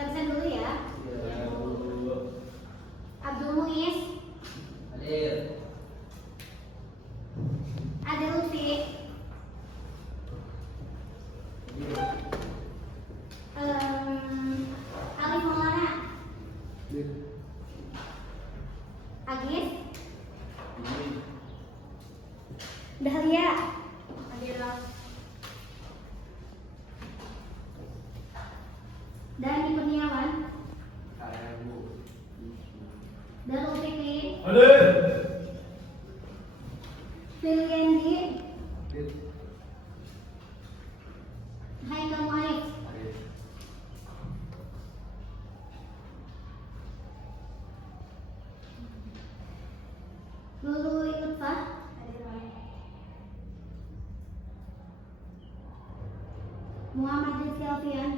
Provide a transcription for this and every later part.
Absen dulu ya. Abdul Muiz. Hadir. Ade Lutfi. Alif Maulana. Agis. Dahlia. Hadir. Dani Kurniawan. Darul Fikri. Hadir. Filiandi. Haikal Muhaif. Lulu Lutfah. Muhammad Rizky Alfian.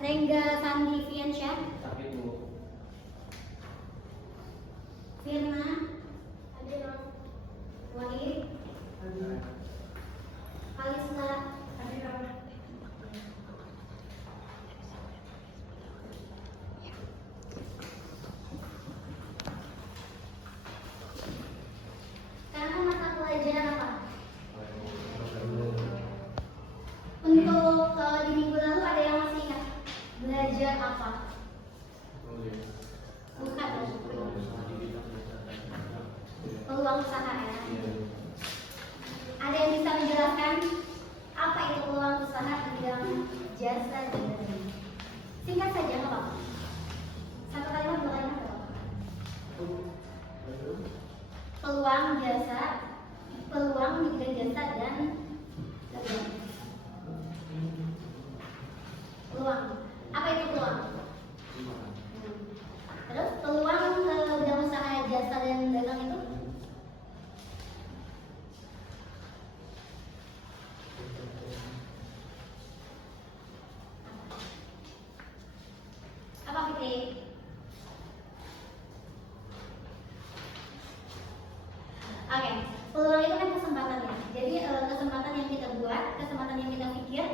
Rengga Sandi Fiansyah. Firna. Wahid. Kalista. Sekarang mata pelajaran apa? Untuk di minggu lalu ada yang masih ingat belajar apa? Bukan. Peluang usaha ya. Ada yang bisa menjelaskan apa itu peluang usaha di bidang jasa dan dagang? Singkat saja nggak apa-apa. Satu kalimat, dua kalimat nggak apa-apa. Peluang jasa, peluang di bidang jasa dan dagang. Peluang. Apa itu peluang? Terus peluang bidang usaha jasa dan dagang itu? Apa Fitri? Oke, peluang itu kan kesempatan ya. Jadi kesempatan yang kita buat, kesempatan yang kita pikir,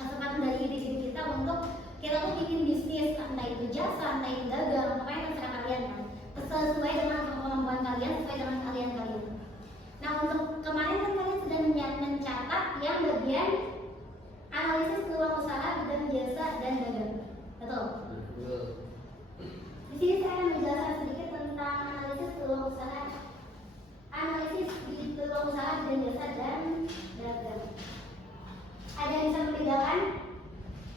kesempatan dari diri kita untuk kita tuh bikin bisnis, entah itu jasa, entah itu dagang, pokoknya terserah kalian kan. Sesuai dengan kemampuan kalian, sesuai dengan kalian. Nah untuk kemarin kan kalian sudah mencatat yang bagian analisis peluang usaha bidang jasa dan dagang, betul? Di sini saya akan menjelaskan sedikit tentang analisis peluang usaha, analisis di peluang usaha bidang jasa dan dagang. Ada yang bisa membedakan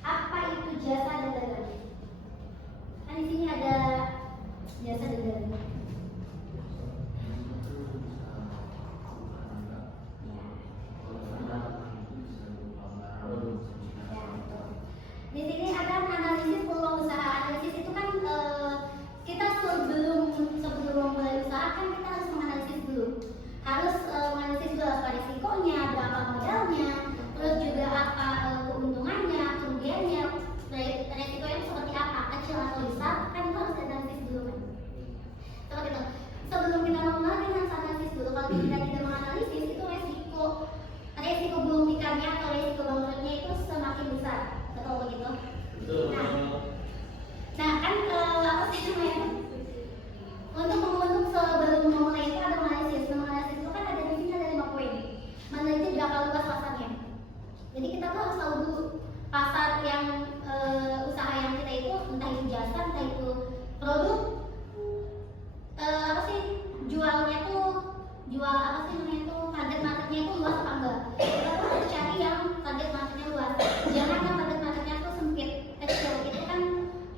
apa itu jasa dan dagang? Kan di sini ada jasa dan dagang. Di sini ada analisis peluang usaha. Analisis itu kan kita sebelum mulai usaha kan kita yang usaha yang kita itu entah itu jasa, entah itu produk, apa sih jualnya tuh jual apa sih namanya tuh target marketnya itu luas apa enggak? Kita tuh harus cari yang target marketnya luas. Jangan yang target marketnya tuh sempit, kecil. Itu kan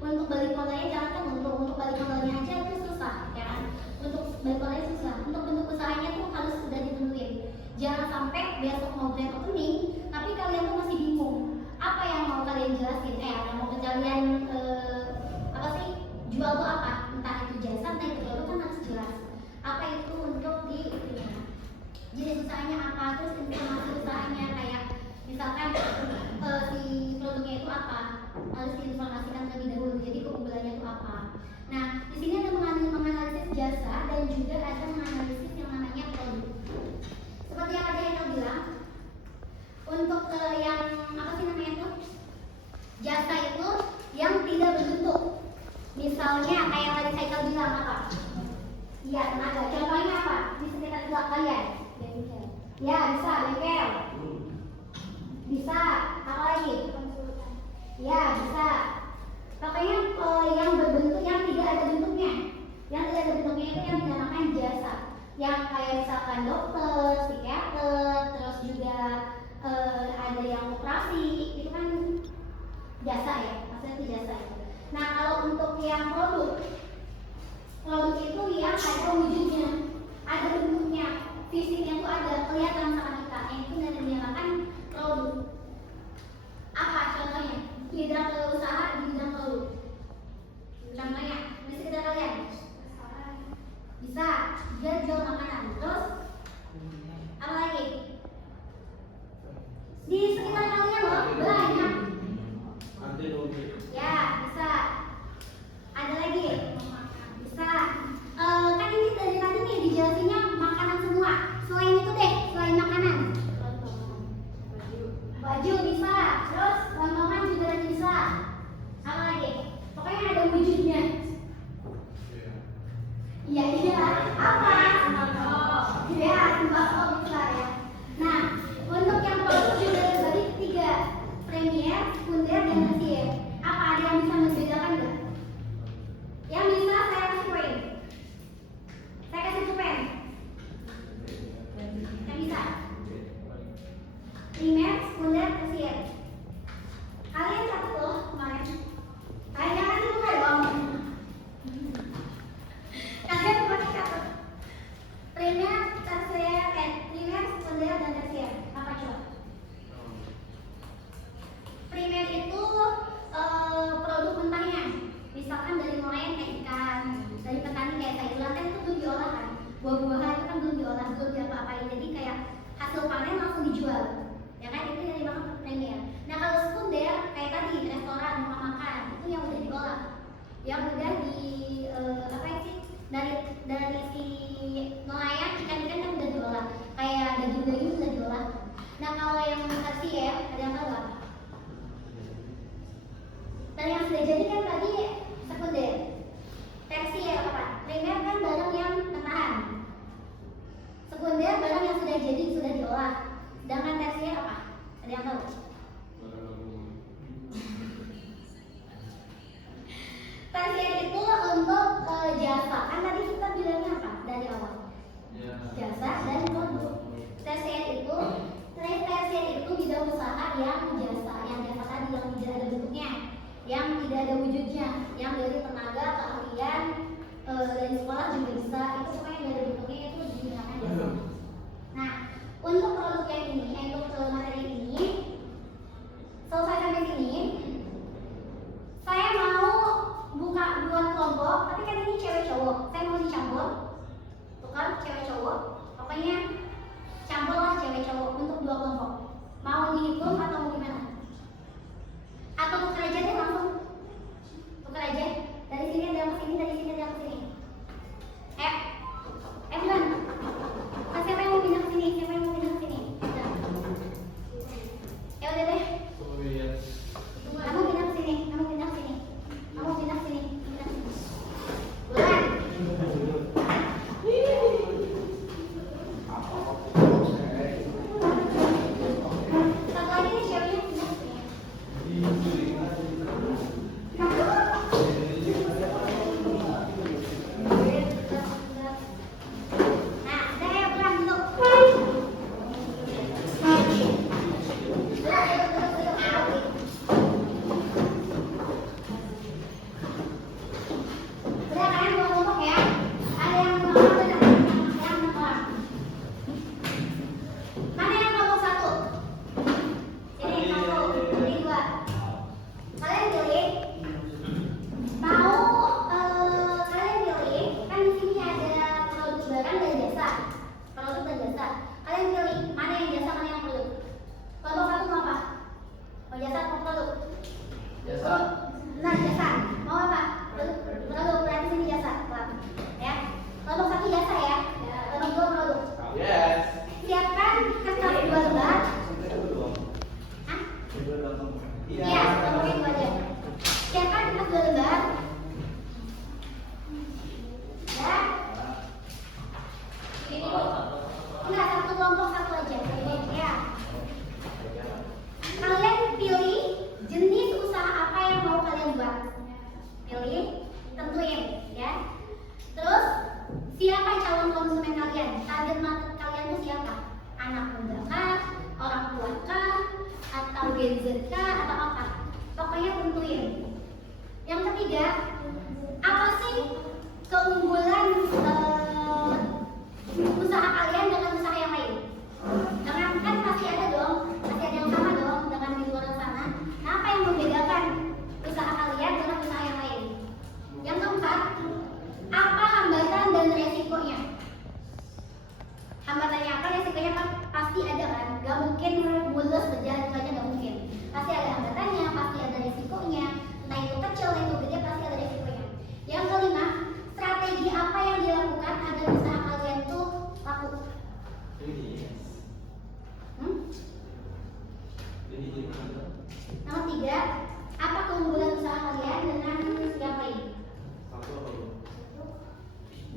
untuk balik modalnya jangan kan untuk balik modalnya aja itu susah, ya kan? Untuk balik modalnya susah. Untuk bentuk usahanya tuh harus sudah ditentuin. Jangan sampai besok mau grand opening, tapi kalian tuh masih bingung apa yang mau kalian jelasin, yang mau kalian apa sih jual tuh apa? Entah itu jasa, entah itu produk kan harus jelas. Apa itu untuk di jenis usahanya apa, terus informasi usahanya kayak misalkan si produknya itu apa harus diinformasikan terlebih dahulu. Jadi keunggulannya itu apa. Nah di sini ada menganalisis jasa dan juga ada menganalisis yang namanya produk. Seperti yang tadi Haikal bilang, untuk yang apa sih namanya tuh jasa itu yang tidak berbentuk. Misalnya kayak tadi Haikal bilang apa? Iya tenaga. Contohnya apa? Di sekitar kalian? Ya bisa bengkel. Bisa. Apa lagi? Ya bisa. Pokoknya yang berbentuk yang tidak ada bentuknya. Yang tidak ada bentuknya itu yang dinamakan jasa. Yang kayak misalkan dokter, psikiater, terus juga ada yang operasi, itu kan jasa ya, maksudnya itu jasa ya. Nah kalau untuk yang produk itu yang ada wujudnya, ada bentuknya, fisiknya itu ada kelihatan sama kita, yang itu dinamakan produk. Apa contohnya? Bidang usaha di bidang produk. Contohnya di sekitar kalian bisa dia jual makanan, terus apa lagi? Di sekitar kalian loh banyak. Ya bisa. Ada lagi? Bisa. Kan ini dari tadi nih dijelasinnya makanan semua. Selain itu deh, selain makanan. Baju bisa. Terus gantungan juga bisa. Apa lagi? Pokoknya ada wujudnya. Iya iya. Apa? Iya, sembako bisa ya. Nah, untuk yang produk juga terbagi 3, premier, sekunder, dan tersier. Apa ada yang bisa membedakan nggak? Yang bisa saya kasih poin. Saya kasih pulpen. Yang bisa. Primer, sekunder, tersier. Kalian catat loh kemarin. Kalian jangan lupa dong. Kalian pasti catat. Primer, tersier, primer, sekunder, dan tersier. Apa coba? Primer itu produk mentahnya. Misalkan dari nelayan kayak ikan, dari petani kayak sayuran kan itu belum diolah kan. Buah-buahan itu kan belum diolah, belum diapa-apain. Jadi kayak hasil panen langsung dijual. Ya kan itu yang dimakan primer. Nah kalau sekunder kayak tadi di restoran rumah makan itu yang udah diolah, yang udah di apa ya sih dari si nelayan ikan-ikan kan udah diolah, kayak daging-daging udah diolah. Nah kalau yang tersier ada yang tahu nggak? Dan yang sudah jadi kan tadi sekunder. Tersier apa? Primer kan barang yang mentahan. Sekunder barang yang sudah jadi sudah diolah. Sedangkan tersier apa? Ada yang tahu? Tersier itu untuk jasa. Kan tadi kita bilangnya apa dari awal? Jasa dan produk. Tersier itu bidang usaha yang jasa tadi yang tidak ada bentuknya, yang tidak ada wujudnya, yang dari tenaga, keahlian, dari sekolah juga bisa. Itu pokoknya dari bentuknya itu digunakan jasa. Nah, untuk produk yang ini, untuk materi ini, selesai sampai sini, saya mau buat kelompok, tapi kan ini cewek cowok, saya mau dicampur, tukar cewek cowok, pokoknya campurlah cewek cowok untuk 2 kelompok. Mau dihitung atau mau gimana? Atau tukar aja deh langsung, tukar aja. Dari sini ada yang kesini, dari sini ada yang kesini. Bulan. Siapa yang mau pindah ke sini? Siapa yang mau pindah ke sini? Nah, jasa. Mau apa? Produk berarti sini jasa. Ya. Kelompok 1 jasa ya. Kelompok 2 produk. Yes. Siapkan kertas 2 lembar. Hah? Iya, kelompoknya 2 aja. Siapkan kertas 2 lembar. Ya. Ini dulu. Enggak, satu kelompok 1 aja. Ya. Kalian pilih jenis usaha apa yang mau kalian buat. Pilih, tentuin ya. Terus siapa calon konsumen kalian? Target market kalian itu siapa? Anak muda kah? Orang tua kah? Atau Gen Z kah? Atau apa? Pokoknya tentuin. Yang ketiga, apa sih keunggulan usaha kalian dengan usaha yang lain? Dengan kan pasti ada dong, pasti ada yang sama dong dengan di luar sana. Nah, apa yang membedakan usaha kalian dengan usaha yang lain? Yang keempat, apa hambatan dan resikonya? Hambatannya apa, resikonya kan pasti ada kan? Gak mungkin mulus berjalan saja, gak mungkin. Pasti ada hambatannya, pasti ada resikonya. Entah itu kecil, entah itu gede, pasti ada resikonya. Yang kelima, strategi apa yang dilakukan agar usaha kalian tuh laku? Nomor 3, apa keunggulan usaha kalian dengan yang lain?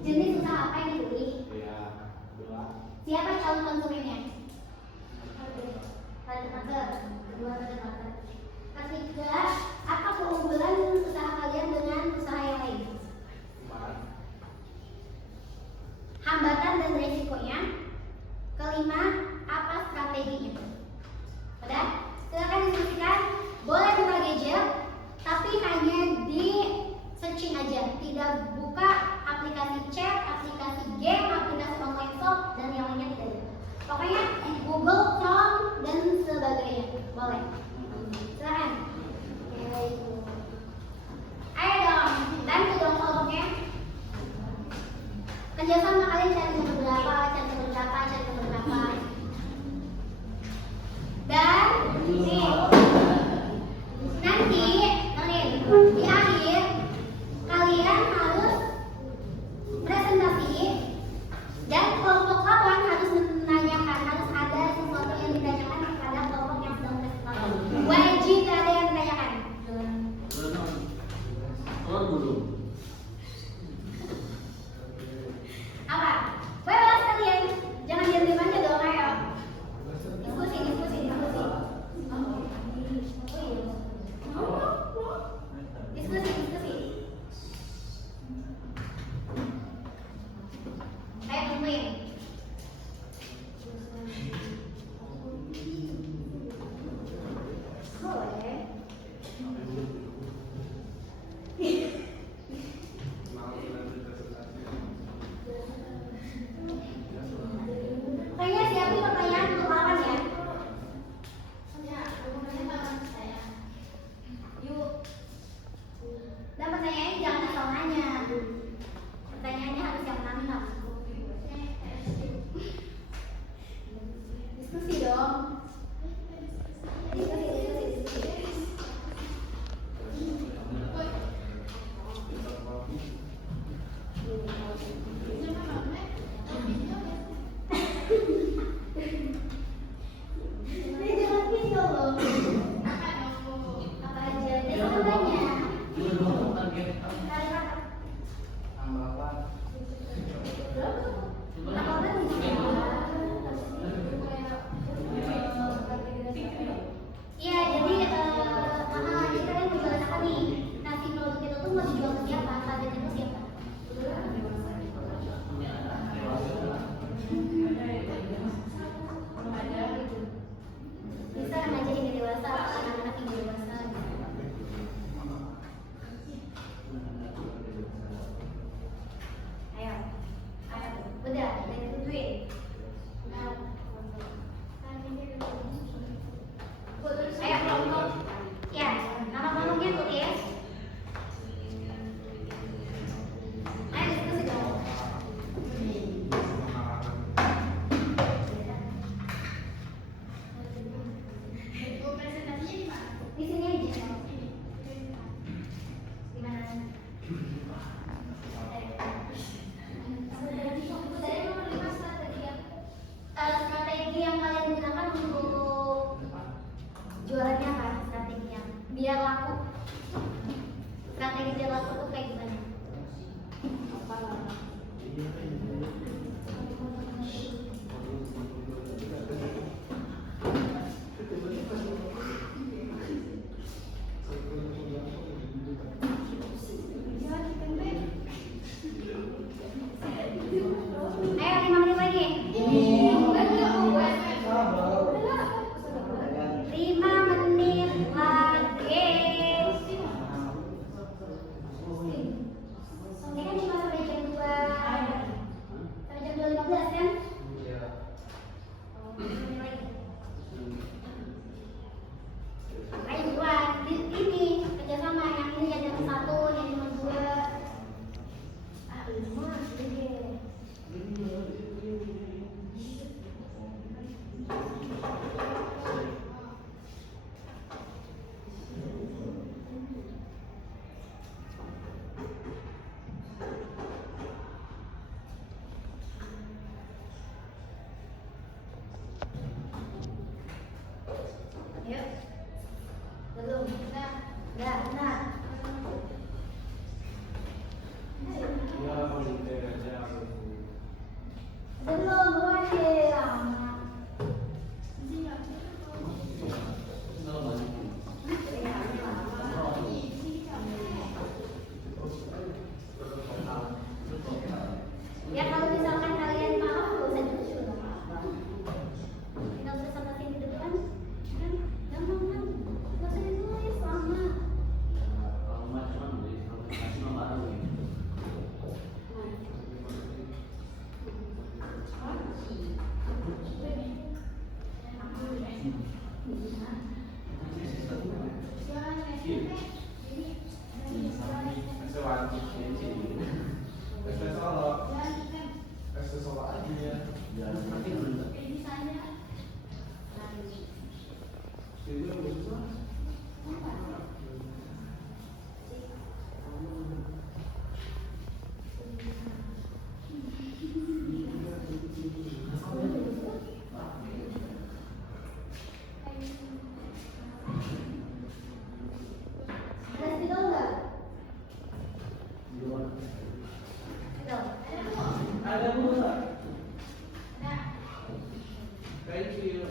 Jenis usaha apa yang dibeli? Siapa calon konsumennya? Target market. Kedua, target market. Ketiga, apa keunggulan usaha kalian dengan usaha yang lain? Hambatan dan resikonya. Kelima, apa strateginya? Udah? Silakan diskusikan. Boleh buka gadget, tapi hanya di searching aja. Tidak buka aplikasi chat, aplikasi game, aplikasi online shop, dan yang lainnya tidak ada. Pokoknya Google, Chrome, dan sebagainya. Boleh. Silakan. Ayo dong, bantu dong kelompoknya. Kerjasama kalian cari nomor berapa, cari nomor berapa, cari nomor berapa. Dan nih, nanti di akhir kalian harus presentasi dan kelompok kawan harus menanyakan, harus ada sesuatu yang ditanyakan kepada kelompok yang sedang presentasi. Wajib ada yang ditanyakan. Apa? Balas kalian, jangan diam-diam aja dong, ayo. Diskusi. Diskusi. Ayo tungguin. Boleh. Kayaknya siapin pertanyaan untuk lawan ya. Yuk. Dan pertanyaannya jangan asal nanya. Pertanyaannya harus yang menantang. Diskusi dong. Diskusi. Ini jangan video loh. Apa aja? Jangan tanya. Iya, jadi jadi kalian mau jualan apa nih? Nasi produk itu tuh mau dijual ke siapa? Targetnya itu siapa? Bisa remaja hingga dewasa, anak-anak hingga dewasa. Kayak gejala aku tuh kayak gimana? Ayo 5 menit lagi. 5 menit lagi. Ini kan cuma sampai jam 2. Sampai jam 2.15 kan? Iya. Ayo buruan. Ini kerjasama yang ini yang cuma 1, yang cuma 2. Ah, 5 sedikit. Yuk. Belum. Nah. Belum boleh lama. Ya kalau misalkan kalian mau, gak usah ditulis dulu. Tinggal tulis sama sini di depan, kan? Gampang kan? Gak usah ditulis lama. Ada spidol nggak? Spidol. Ada pula. Ada. Kecil.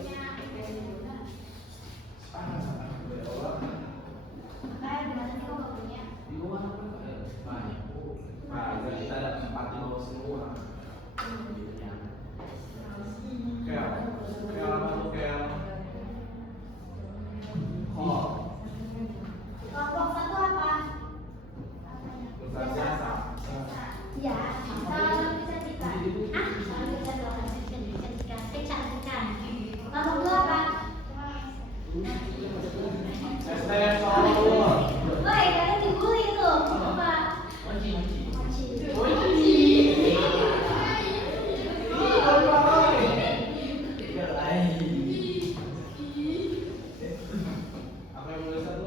Kayak gimana sih kok nggak punya? Di rumah apa? Banyak. Nah, kita ada tempat di bawah semua. Kayak apa tuh kayak? Oh, Kelompok 1 apa? Ustaz biasa. Iya. Kalau bisa cita. Ah, kalau bisa doang. Kecantikan. Kelompok 2 apa? STM soal. Woi, kalian dibully tuh. Apa? Mochi. Apa yang boleh satu?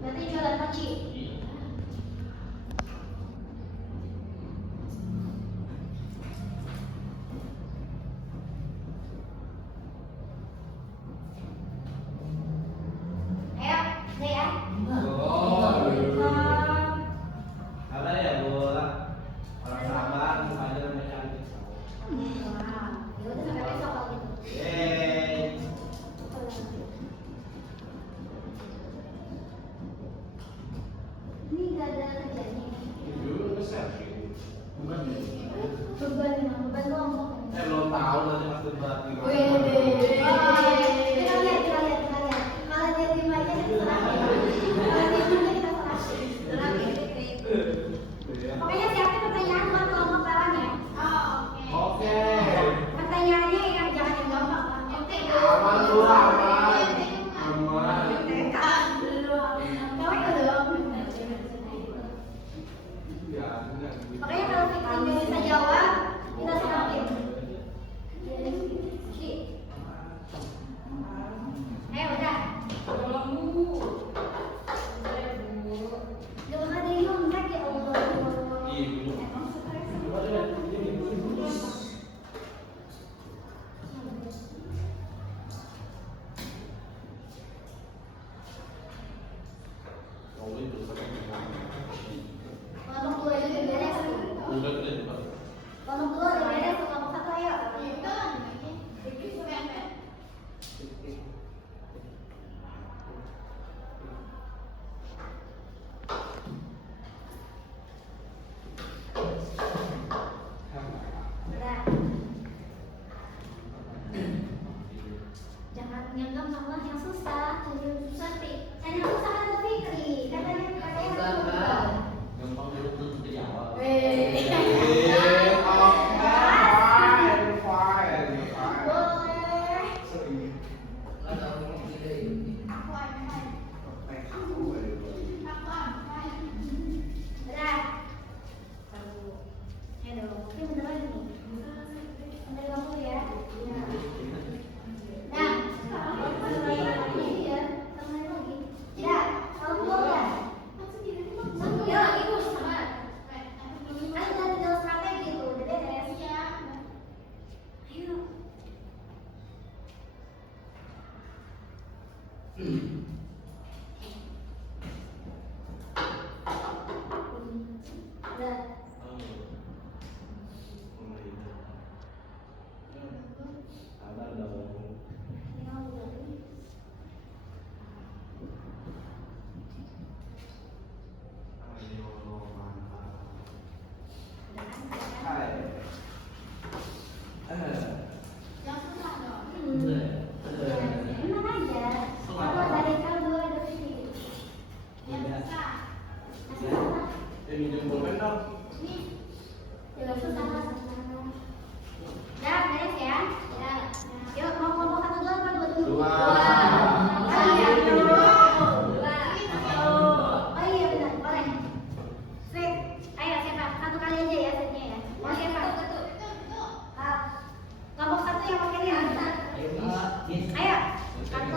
Berarti jualan mochi. Ayo, deh ya. Ada ya bola. Orang sabar, mukanya namanya cantik. Wow. Ya udah sampai besok kalau gitu. Yeay. Ini nggak ada kerjanya. Dulu besar sih. Bukan ya? Beban kelompok. Belum tahu nanti pas debat gimana. Kita lihat. Kalau dia terima aja kita serahkan. Kalau dia terima kita serahkan. Pokoknya siapin pertanyaan buat kelompok lawan ya. Oke. Pertanyaannya yang jangan yang gampang. Oke. Aman dulu, aman. Aman. Kamu ikut dong. Ya, enggak gitu. Makanya kalau kita nggak bisa jawab, kita serahin. Ayo udah. Jangan ada yang nyontek ya Allah. Iya, dulu. Udah. Sabar dong. Ini kamu buka dulu. Ayo, mantap. Udah kan? Udah kan? Hai. Jangan susah dong. Udah. Ya, enak aja. Kalau dari kaldu ada sedikit. Yang Udah. susah. Masih Ya. susah. Minjem pulpen dong. Nih. Jangan susah. Ya, beres ya. Ya. Yuk, mau kelompok satu dulu apa dua dulu? Dua. Oh iya, dua. Oh iya benar, boleh. Sip. Ayo siapa? Satu kali aja ya setnya ya. Mau siapa? Kelompok satu yang pakai ini. Ayo. Satu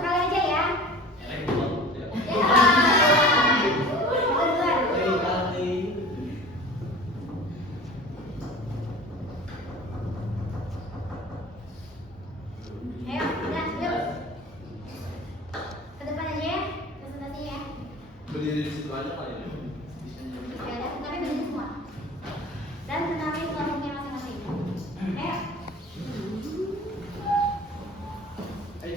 kali aja ya. Ya. Duluan. Ayo, udah, yuk. Ke depan aja ya, presentasinya ya. Berdiri di situ aja kali ya. Ya udah, tapi berdiri semua. Dan kenalin kelompoknya masing-masing. Ayo.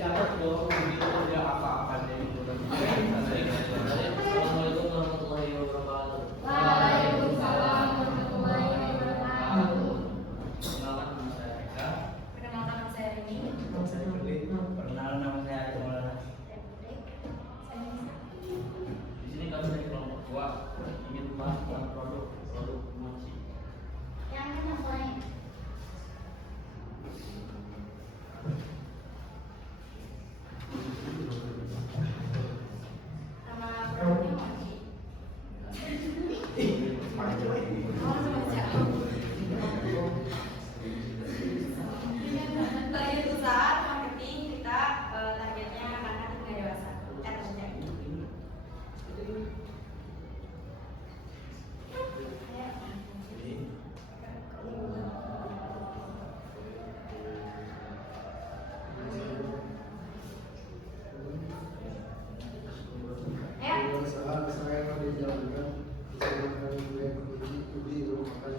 Catat dong, begitu aja apa-apanya itu. Assalamualaikum warahmatullahi wabarakatuh. Waalaikumsalam warahmatullahi wabarakatuh. Perkenalkan nama saya Eka. Perkenalkan nama saya Rini. Perkenalan nama saya Adi Maulana. Di sini kami dari kelompok 2 ingin membahas tentang produk emosi. Yang mana mulai? Nama produknya Mochi. Oh, sama jauh. Dari usaha marketing kita targetnya anak-anak hingga dewasa. Remaja. Ayo. Usaha yang telah dijalankan disebutkan oleh Budi merupakan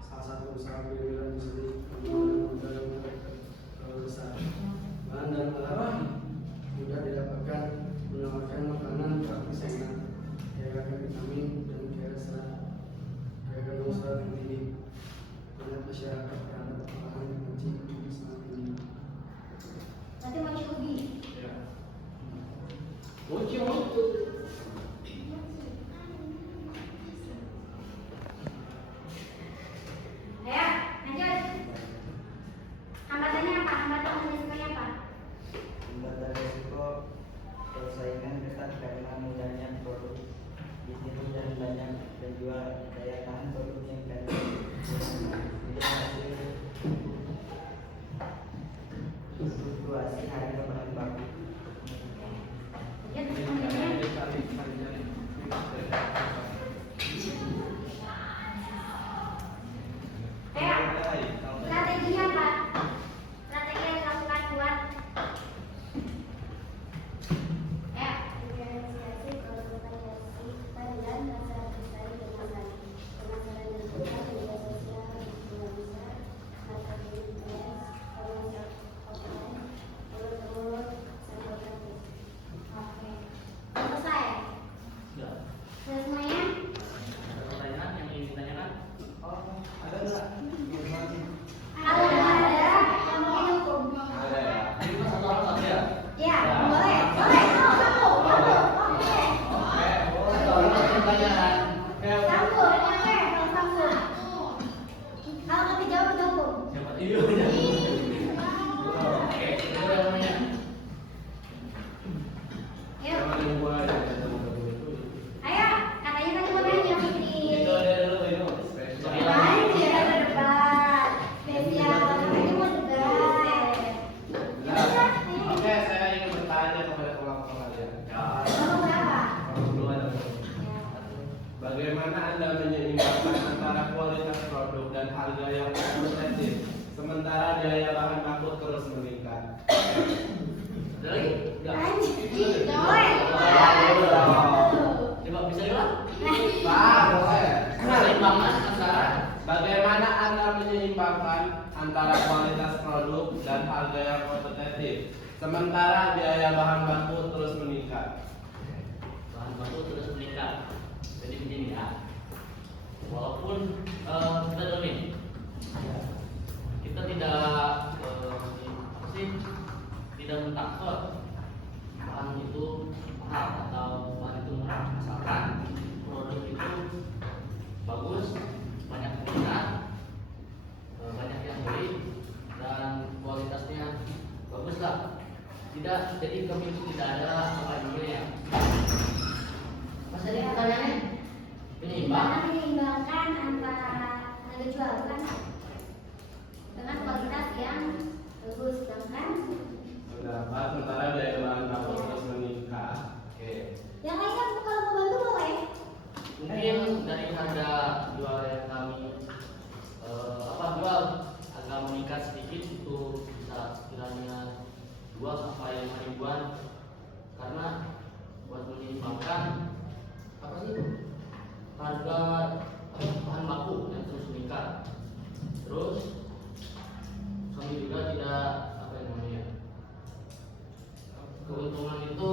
salah satu usaha pilihan di sini menggunakan modal besar. Bahan dan alat mudah didapatkan menawarkan makanan praktis enak, kaya akan vitamin dan kaya kandung serat yang tinggi. Banyak masyarakat terhadap bahan kunci yang sangat tinggi. Nanti mau cobi. Ayo, lanjut. Hambatannya apa? Hambatan resikonya apa? Hambatan risiko persaingan ketat karena mudahnya produk ditiru dan banyak penjual, daya tahan produk yang kaya fluktuasi harga bahan baku. Lanjut, selanjutnya. Ayo, strateginya apa? Strategi yang dilakukan buat diferensiasi konsultasi dan masalah besar pemasaran dan juga media sosial yang bisa marketing promosi offline telur sampai gratis. Oke, selesai. Sudah. Sudah semuanya? Ada pertanyaan yang ingin ditanyakan? Ada nggak informasi? Kalau ada, ngomongin hukum. Ada ya. Ini kan satu orang satu ya? Ya, boleh. Boleh. Oke. Pertanyaan. Sambung, oke, kalau sambung. Kalau nggak dijawab, jawab. Siapa tidur ya? Oke, itu namanya. Yuk, Sama yang gua ada teman-teman itu. ayo. Katanya tadi mau nanya, Fitri. Itu ada dulu itu. Spesial. Baik, ya, ada debat. Spesial, katanya mau debat. Nah, oke, saya ingin bertanya kepada kelompok kalian. Nomor berapa? Dulu ada. Bagaimana Anda menyeimbangkan antara kualitas produk dan harga yang kompetitif sementara biaya bahan baku terus meningkat? Ada lagi? Enggak. Anjir, Joy. Coba bisa diulang? Pak, boleh. Keseimbangan antara Bagaimana Anda menyeimbangkan antara kualitas produk dan harga yang kompetitif, sementara biaya bahan baku terus meningkat? bahan baku terus meningkat. Jadi begini ya. Walaupun kita dulu nih, kita tidak apa sih, tidak mentakut bahan itu mahal atau bahan itu murah, asalkan produk itu bagus, banyak peminat, banyak yang beli, dan kualitasnya bagus lah. Tidak, jadi kami itu tidak ada apa namanya. Mas tadi pertanyaannya penyeimbang. Gimana menyeimbangkan antara harga jual kan dengan kualitas yang bagus, sedangkan Berapa sementara biaya bahan baku terus meningkat? Oke. yang lainnya kalau mau bantu boleh. Mungkin dari harga jual yang kami jual agak meningkat sedikit itu bisa sekiranya 2 sampai 5 ribuan, karena buat menyeimbangkan apa sih harga bahan baku yang terus meningkat. Terus kami juga tidak apa yang namanya keuntungan itu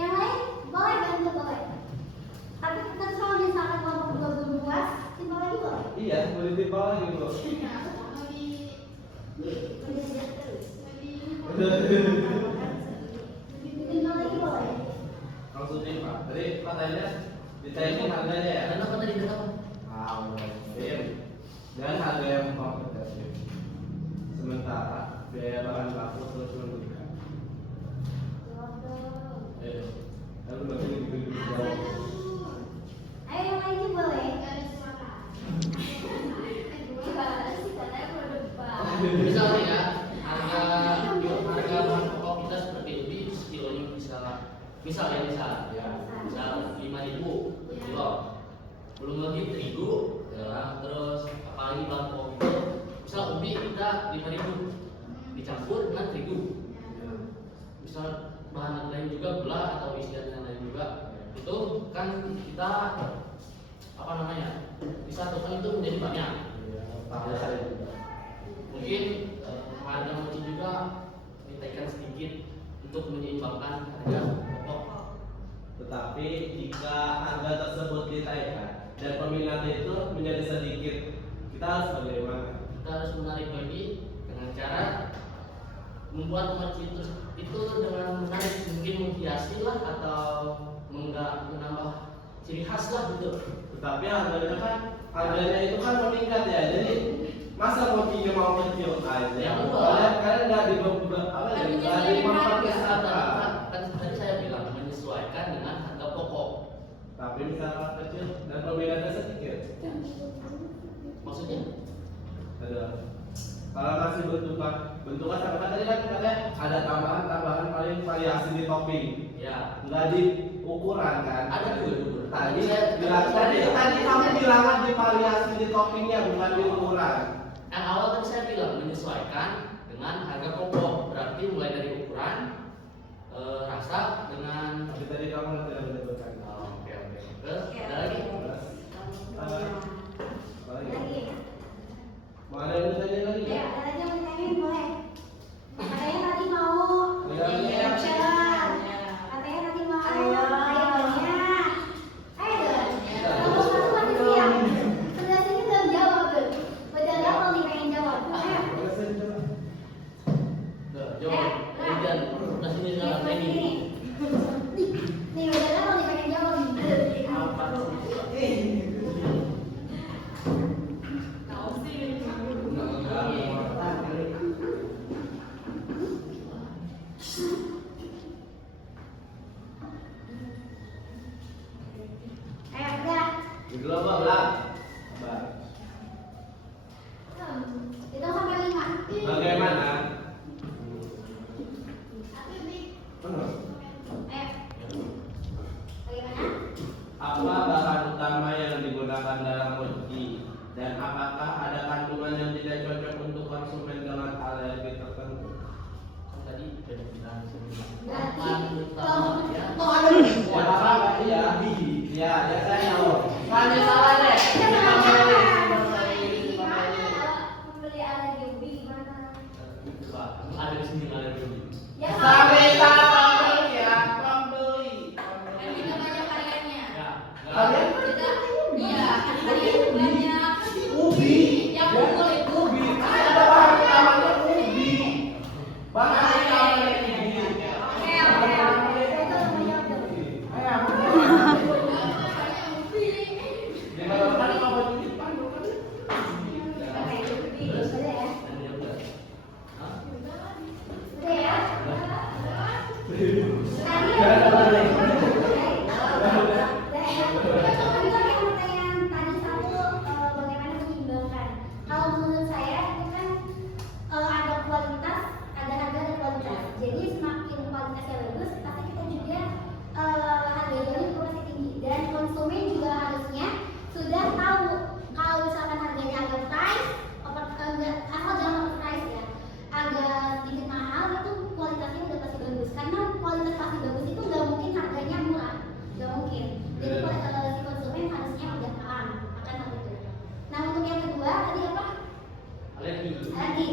Yang lain boleh bantu boleh. Tapi kan kalau misalkan kelompok dua belum puas, timbal lagi boleh. Iya, boleh timbal lagi bro. Timbal lagi boleh. Maksudnya Pak, tadi katanya ditaikin harganya ya? dan apa tadi kata apa? Mungkin dan harga yang kompetitif, sementara biaya bahan baku terus meningkat. Lalu bagaimana gitu jawab? Ayo yang lainnya boleh. Misalnya ya, harga bahan pokok kita seperti ini kilonya misal ya 5.000 kilo, belum lagi terigu ya, terus apalagi bahan pokok itu misal ubi kita 5.000 dicampur dengan terigu, misal bahan lain juga gula atau isian yang lain juga, itu kan kita apa namanya disatukan itu menjadi banyak. Tahu saya juga. Mungkin harga mochi juga ditaikkan sedikit untuk menyeimbangkan harga pokok. Tetapi jika harga tersebut ditaikkan dan peminat itu menjadi sedikit, kita harus bagaimana? Kita harus menarik lagi dengan cara membuat mochi itu dengan menarik, mungkin menghiasi lah atau menambah ciri khas lah gitu. Tetapi harganya itu kan meningkat ya, jadi masa mochinya mau kecil aja? Ya, betul. Karena nggak diperkirakan. Kan tadi saya bilang menyesuaikan dengan harga pokok. Tapi misalnya kecil dan peminatnya sedikit, Maksudnya? ada. Kalau masih bentukan sama kan tadi kan katanya ada tambahan paling variasi di topping, Ya. nggak di ukuran kan? Ada juga dulu. Tadi kamu bilang di variasi di toppingnya bukan di ukuran. Yang awal tadi saya bilang menyesuaikan dengan harga pokok, berarti mulai dari ukuran, rasa dengan. Tapi tadi kamu tidak menyebutkan. Oke. Terus ada lagi? Apa lagi? Lagi. Mau ada yang ditanya lagi? Ya, ada lagi yang ditanyain boleh. Katanya tadi mau Iya. action. Katanya tadi mau banyak. Ayo dong. Kalau satu mati siang. Sebelah sini belum jawab tuh. Udah level nih pengen jawab. Ayo. Jawab. Kemudian udah sini sana ini. Nih udah level nih pengen jawab nih. Apa? Ayo udah. Di gelombang belang. Itu sampai 5. Bagaimana? Ayo. Bagaimana? Apa bahan utama yang digunakan dalam mochi dan apakah ada kandungan yang tidak cocok untuk konsumen dalam dan Berarti utama ya. Oh ada. Ya apa nggak iya? Iya, ya saya tahu. Kan salah deh. Membeli alergi ubi gimana? Itu Pak, ada di sini ada dulu. Ya, Sampai salah pembeli ya, pembeli. Kan kita banyak variannya. Ya. Kalian Iya, varian banyak. ubi. Yang Ya, kulit. ubi. Ada bahan utamanya ubi. Bahan utamanya ubi. Oke, itu oke. namanya ubi. Di dalam kan apa di depan kan? Oke, ubi. Udah ya? Dan dia udah. Hah? Udah ya? Tadi Ya, ya? udah, udah. Kalau menurut saya itu kan ada kualitas, ada harga dan kualitas. Jadi semakin kualitasnya bagus, pasti kita juga harganya juga pasti tinggi. Dan konsumen juga harusnya sudah tahu kalau misalkan harganya agak price, asal jangan overprice ya, agak sedikit mahal itu kualitasnya udah pasti bagus. Karena kualitas pasti bagus itu nggak mungkin harganya murah, nggak mungkin. Jadi si konsumen harusnya udah paham akan hal itu. Nah untuk yang kedua tadi apa? Alergi. Alergi.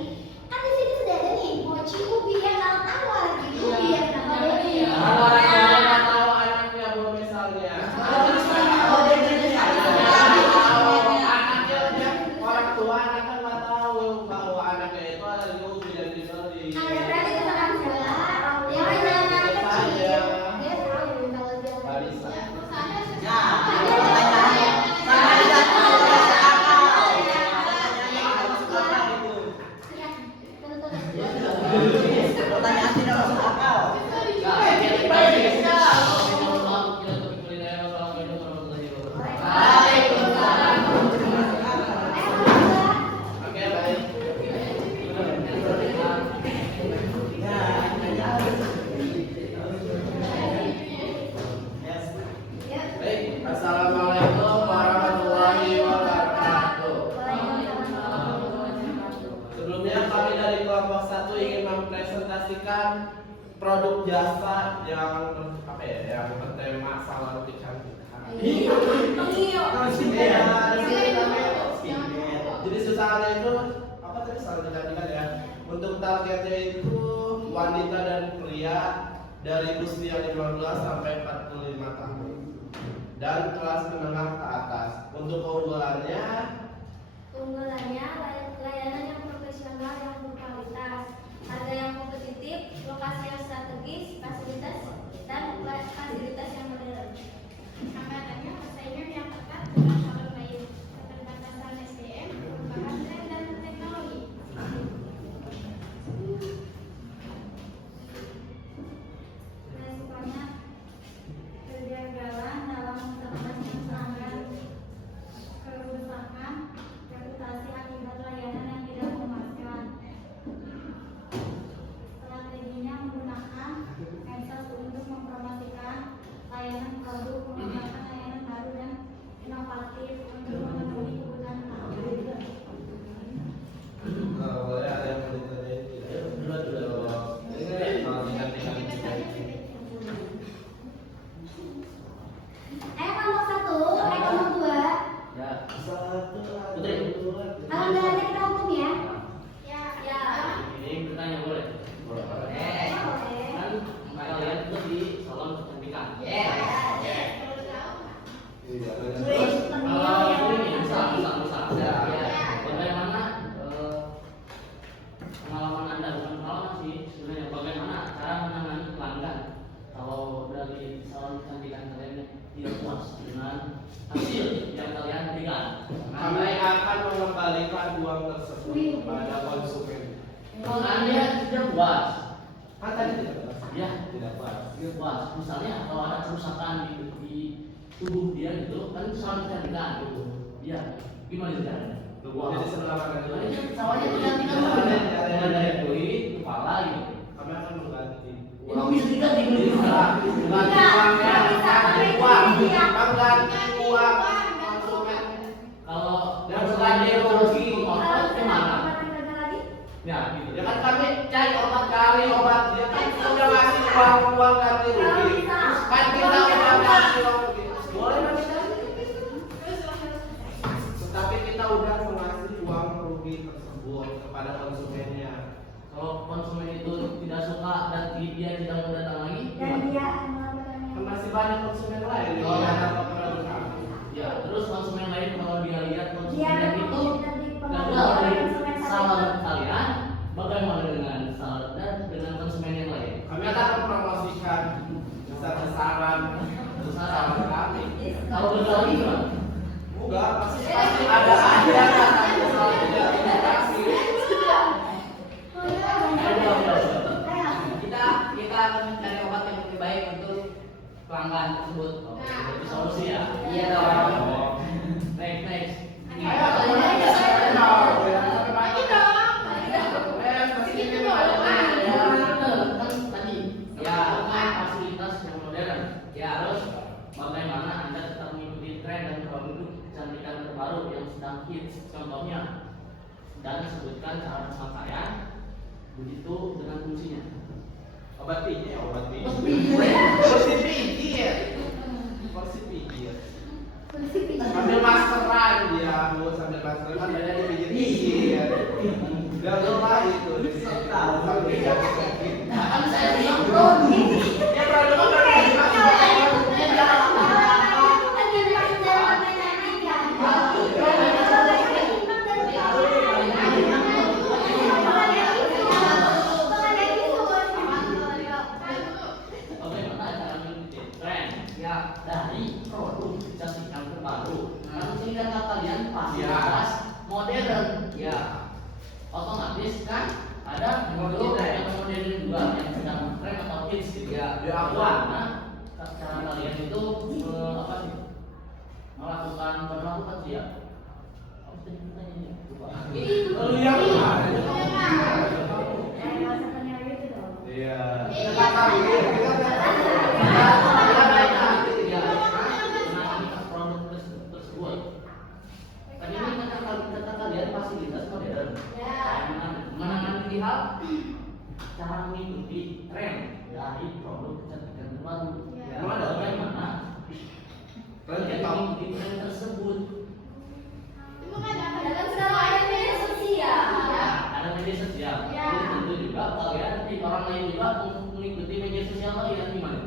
Kan di sini sudah ada nih mochi ubi ya, kalau tahu alergi ubi ya kenapa beli? Iya. Kalau orang tua nggak tahu anaknya belum misalnya. Anaknya orang tua anaknya nggak tahu bahwa anaknya itu ada ubi yang dibeli. Ada berarti kesalahan saya. Ya ada anak kecil. Dia tahu kalau dia. Nggak bisa. Pertanyaan tidak masuk akal. Oke baik. Baik. Assalamualaikum warahmatullahi wabarakatuh. Sebelumnya kami dari kelompok 1 ingin mempresentasikan produk jasa yang apa ya, yang bertema salon kecantikan. Jadi susahnya itu apa tadi salon kecantikan ya? Untuk targetnya itu wanita dan pria dari usia 15 sampai 45 tahun dan kelas menengah ke atas. Untuk keunggulannya Unggulannya layanan yang profesional yang berkualitas, harga yang kompetitif, lokasi yang strategis, fasilitas dan fasilitas yang modern. Angkatannya persaingan yang ketat dengan calon lain, keterbatasan SDM, perubahan tren dan teknologi. Resikonya kegagalan dalam mencapai pelanggan, kerusakan reputasi akibat layanan yang tidak memuaskan. Strateginya menggunakan medsos untuk mempromosikan layanan produk, mengembangkan layanan baru dan inovatif untuk memenuhi kebutuhan pelanggan. boleh ada yang mau ditanyain tidak? Kalau Kelompok 1, kelompok 2. Ya. satu, Putri. Alhamdulillah kita hukum ya. Ya, Ya. Ini bertanya boleh? Boleh. Kan kalian itu di salon kecantikan. Iya, Terus kalau ini misal. Ya. Bagaimana pengalaman Anda, bukan pengalaman sih sebenarnya, bagaimana cara menangani pelanggan kalau dari salon kecantikan kalian tidak puas dengan hasil yang kalian berikan? Kami akan mengembalikan uang tersebut kepada konsumen. Kan dia tidak puas. Kan tadi tidak puas. Ya, Tidak puas. dia puas. Misalnya kalau ada kerusakan di tubuh dia gitu, kan itu salon kecantikan gitu. Iya, gimana itu caranya? Jadi sebelah mana dulu? Salonnya kecantikan mulai dari kulit, kepala gitu. Kami akan mengganti Emang bisa diganti gitu? mengganti uangnya, mengganti uang, mengganti uang konsumen. Kalau Yang mengganti rugi. obat kemana? Ya, gitu. Ya kan kami cari obat kali obat dia kan Ya, terus konsumen lain kalau dia lihat Dia konsumen itu gagal dari salad kalian, bagaimana dengan salad dan dengan konsumen yang lain? Kami akan mempromosikan besar-besaran salad kami. Kalau gagal lagi gimana? Enggak, pasti ada aja salad tidak terkomunikasi. Kita akan mencari obat yang lebih baik untuk pelanggan tersebut. Itu solusi ya? Iya dong. Next. Fasilitas yang modern. Ya, terus bagaimana Anda tetap mengikuti tren dan produk kecantikan terbaru yang sedang hits? Contohnya, dan sebutkan cara pemakaian begitu dengan fungsinya. Obat pijit ya, obat pijit. Porsi pijit. Sambil maskeran dia, Bu, sambil maskeran kan banyak dipijit-pijit. Udah lupa itu. Kan saya bilang Ya produk kan bagaimana cara mengikuti tren ya dari produk kecantikan terbaru. Langsung kata kalian fasilitas modern ya, otomatis kan ada produk yang modern juga yang sedang tren atau hits gitu ya. Bagaimana cara kalian itu apa sih melakukan sih ya? Apa sih pertanyaannya? Lupa. Lalu yang Iya. Kita tahu kita produk tersebut. Tadi ini kata kalian fasilitas modern. Menangani hal cara mengikuti tren dari produk kecantikan terbaru. Bagaimana kalian mengikuti tren tersebut? Ada media sosial. Jadi tentu juga kalian orang lain juga mengikuti media sosial kalian gimana?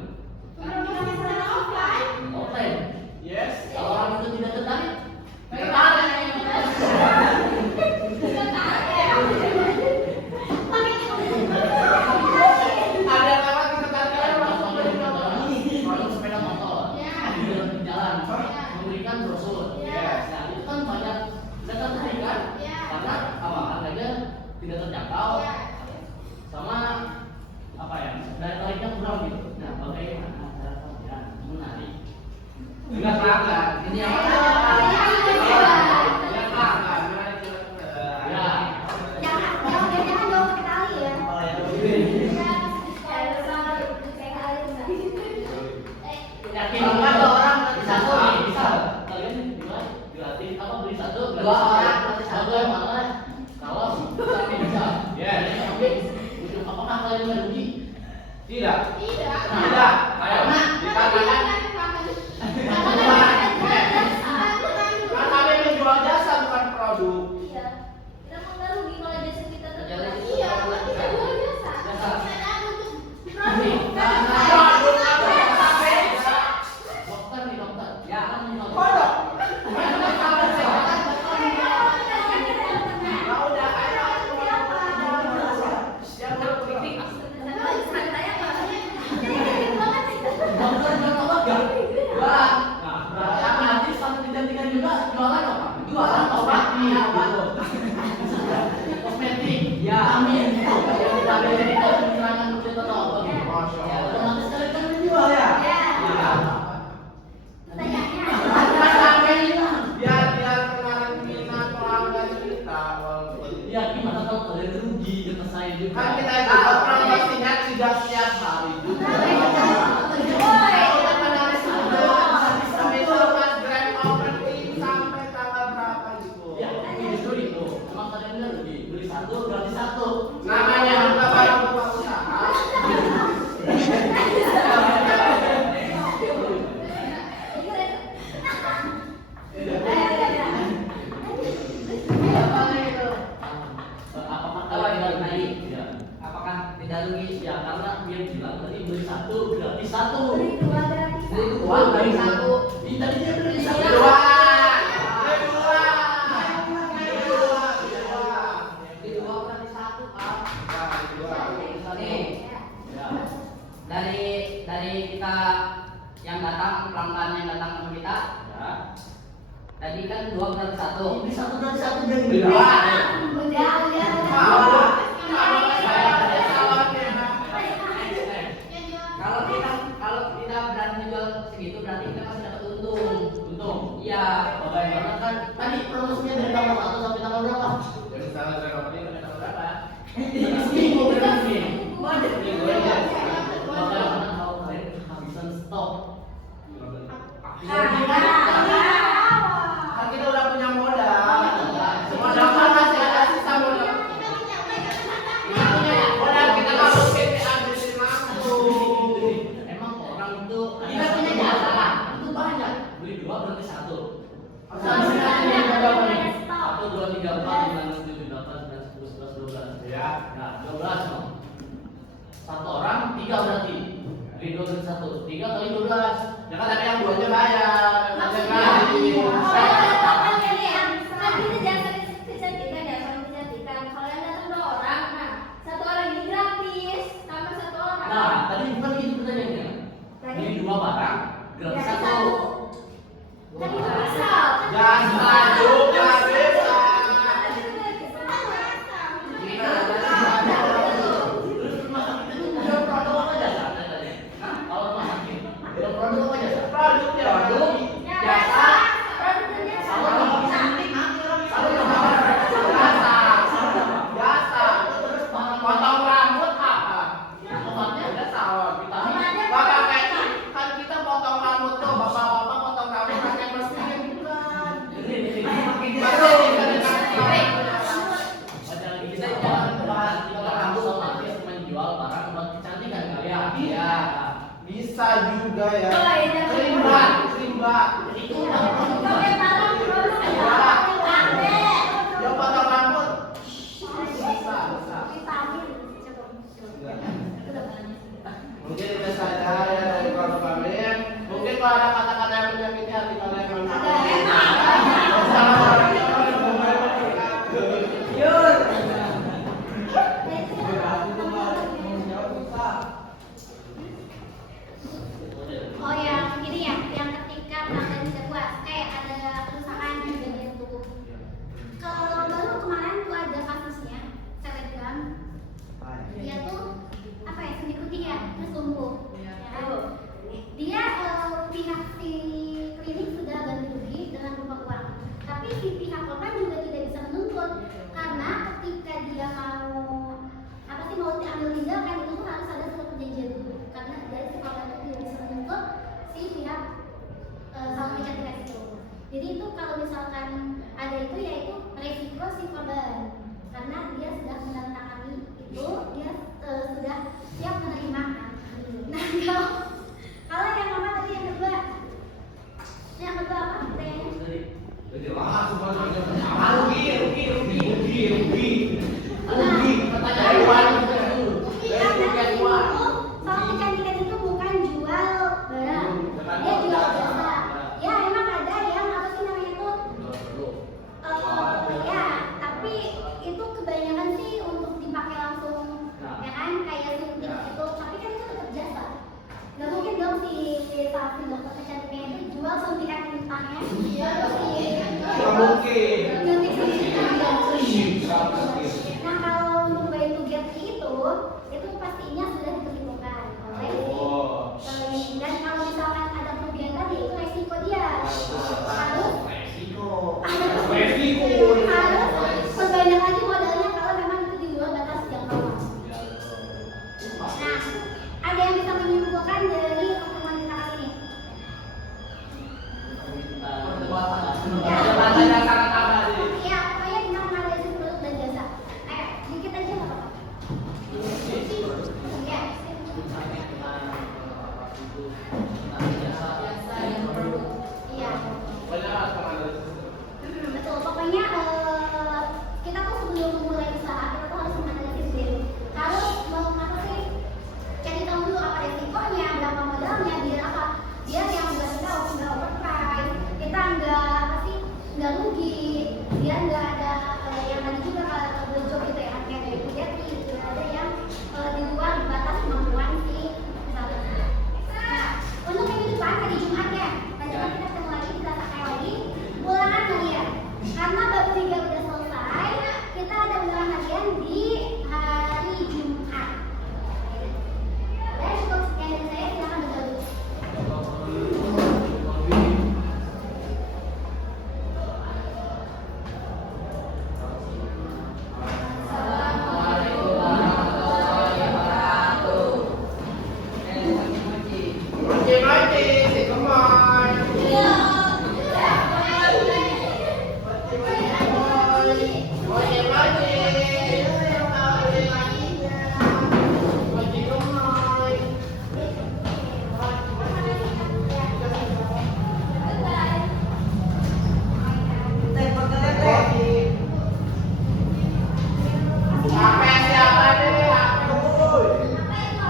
Offline. Yes. Kalau orang itu tidak tertarik, Ada lewat kita tarik produk sepeda motor di jalan memberikan brosur. Nah itu kan banyak tidak tertarik kan? Karena apa? Harganya tidak terjangkau sama apa ya? Daya tariknya kurang gitu. Nah bagaimana cara kalian menarik? Enggak pelanggan. Ini apa? Yakin kalau orang beli satu bisa kalian jual gratis apa beli satu gratis Dua orang gratis satu. bagaimana kalau tapi bisa Ya. Apakah kalian merugi? Tidak. Tidak. Tidak. Karena dikarenakan kami menjual jasa bukan produk. Dokter nih dokter. Ya kan menjual. Dokter jual obat gak? Jualan. Nah, berarti nanti kalau kecantikan juga jualan apa? Jualan obat nih, obat. Kosmetik. Ya. Amin. Yang kita beli itu penerangan kulit atau apa gitu. Masya Ya, Allah. otomatis kalian kan menjual ya. Ya. Biar kemarin minat pelanggan kita walaupun Ya gimana kalau kalian rugi kata saya juga. kan kita juga promosinya tidak setiap hari juga. Sampai tanggal berapa gitu? Ya, justru itu. Emang kalian benar rugi. Beli satu gratis satu. Namanya juga baru buka usaha. Apakah kalian rugi? Ya. Apakah tidak rugi? Ya karena dia bilang tadi beli satu gratis satu. Beli dua dari satu. Tadi dia beli satu. Dua. Tadi kan 2 berarti 1. Ini satu dari satu jadi Udah. Kalau kita berani jual segitu berarti kita masih dapat untung. Iya. Karena kan tadi promosinya dari tanggal 1 sampai tanggal berapa? Ya misalnya saya opening sampai tanggal berapa? Seminggu berarti. Minggu aja. Makanya kalau kalian kehabisan stok. Kan kita udah punya modal. Modal mana saya sisa modal. Modal kita kalau PPA habisin langsung. Emang orang itu Kita punya jasa. itu banyak. Beli 2 berarti 1. Satu, 1, 2, 3, 4, 5, 6, 7, 8, 9, 10, 11, 12. Ya. Nah, 12 no. Satu orang 3 berarti. Beli 2 berarti 1. 3 kali 12. Ya kan tapi yang duanya bayar. Yang Maksudnya kan kita jangan kecantikan ya, kalau kecantikan. Kalau yang datang 2 orang, nah 1 orang ini gratis, tambah 1 orang. Nah, tadi bukan gitu pertanyaannya. Tadi? Beli 2 barang, gratis Gratis 1. Kan itu bisa. jasa juga bisa. Terus rumah sakit itu jual produk apa jasa? Tanya. Hah? Kalau rumah sakit, jual produk apa jasa? Produk ya. Produk, jasa, Jasa. terus Potong rambut apa? obatnya Udah salon vitamin. Obatnya Bapak apa? kayak kan kita potong rambut tuh, bapak-bapak potong rambut pakai mesin bukan. ini. Baca lagi kita jangan bahas kita rambut otomatis menjual barang buat kecantikan kalian. Iya. Bisa juga ya. Oh, iya. Rimba. Itu Pakai parang produk Ya. pakai. Ya potong rambut. Vitamin. Coba. Itu udah banyak. Mungkin itu saja ya dari Bapak kami. Mungkin kalau ada kata-kata yang menyakiti hati kalian kami Ada maafkan. enak. Wassalamualaikum warahmatullahi wabarakatuh. Oh ya, ini ya, yang ketika pelanggan tidak puas, ada kerusakan di bagian tubuh. Kalau baru kemarin tuh ada kasusnya, selebgram, dia tuh apa ya, sendi putih ya, terus lumpuh. Ya kan? Dia pihak si klinik sudah ganti rugi dengan berupa uang, tapi si pihak korban juga tidak bisa menuntut karena ketika dia mau apa sih mau diambil tindakan itu tuh harus ada suatu perjanjian dulu karena dari si korban itu tidak bisa menuntut si pihak salon kecantikan itu. Jadi itu kalau misalkan ada itu yaitu resiko si korban karena dia sudah menandatangani itu dia sudah siap menerima. Nah kalau yang apa tadi yang kedua apa? Jelas semuanya. Rugi. pertanyaan Iwan dulu. Salon kecantikan itu bukan jual barang, dia jual jasa. Ya emang ada yang apa sih namanya itu? Ya, tapi itu kebanyakan sih untuk dipakai langsung, ya kan kayak suntik itu. Tapi kan itu tetap jasa. Gak mungkin dong si dokter kecantikan itu jual suntikan mentahnya. Nggak mungkin. Nah kalau untuk bayi to get itu pastinya sudah diperhitungkan oleh si dan kalau misalkan ada kerugian tadi itu resiko dia harus perbanyak lagi modalnya kalau memang itu di luar batas jangkauan. Nah ada yang bisa menyimpulkan dari pertemuan kita kali ini? Pertanyaannya sangat abadi. Ya pokoknya kita menganalisis produk dan jasa. Ayo dikit aja nggak apa-apa. Ya. Iya. Betul. Pokoknya kita tuh sebelum memulai usaha kita tuh harus menganalisis diri. Harus mau apa sih? Cari tahu dulu apa resikonya, berapa modalnya, biar apa? Biar yang nggak overprice, kita nggak apa sih? Nggak rugi, biar nggak ada yang tadi juga kalau job gitu ya, kayak dari Bugatti, ada yang di